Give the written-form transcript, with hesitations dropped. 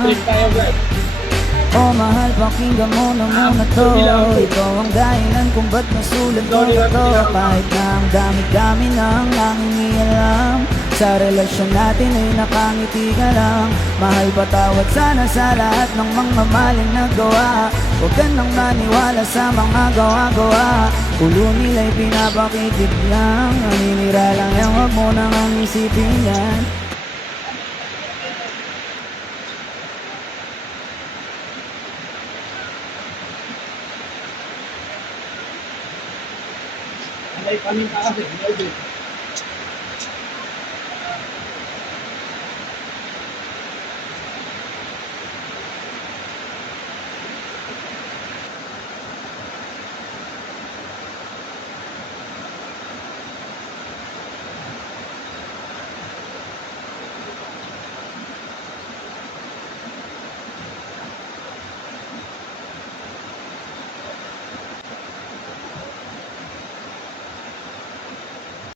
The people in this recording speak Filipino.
Trip tayo, guys. Oh mahal, pakinggan mo na muna to. Ikaw ang dahilan kung ba't nasulat ko na to. Kahit na ang dami-dami ng nangingialam, sa relasyon natin ay nakangiti ka lang. Mahal, patawad sana sa lahat ng mga maling nagawa. Huwag ka nang maniwala sa mga gawa-gawa. Ulo nila'y pinapakitig lang. Naninira lang yan, huwag mo nang ang isipin yan. Alay kami kasi.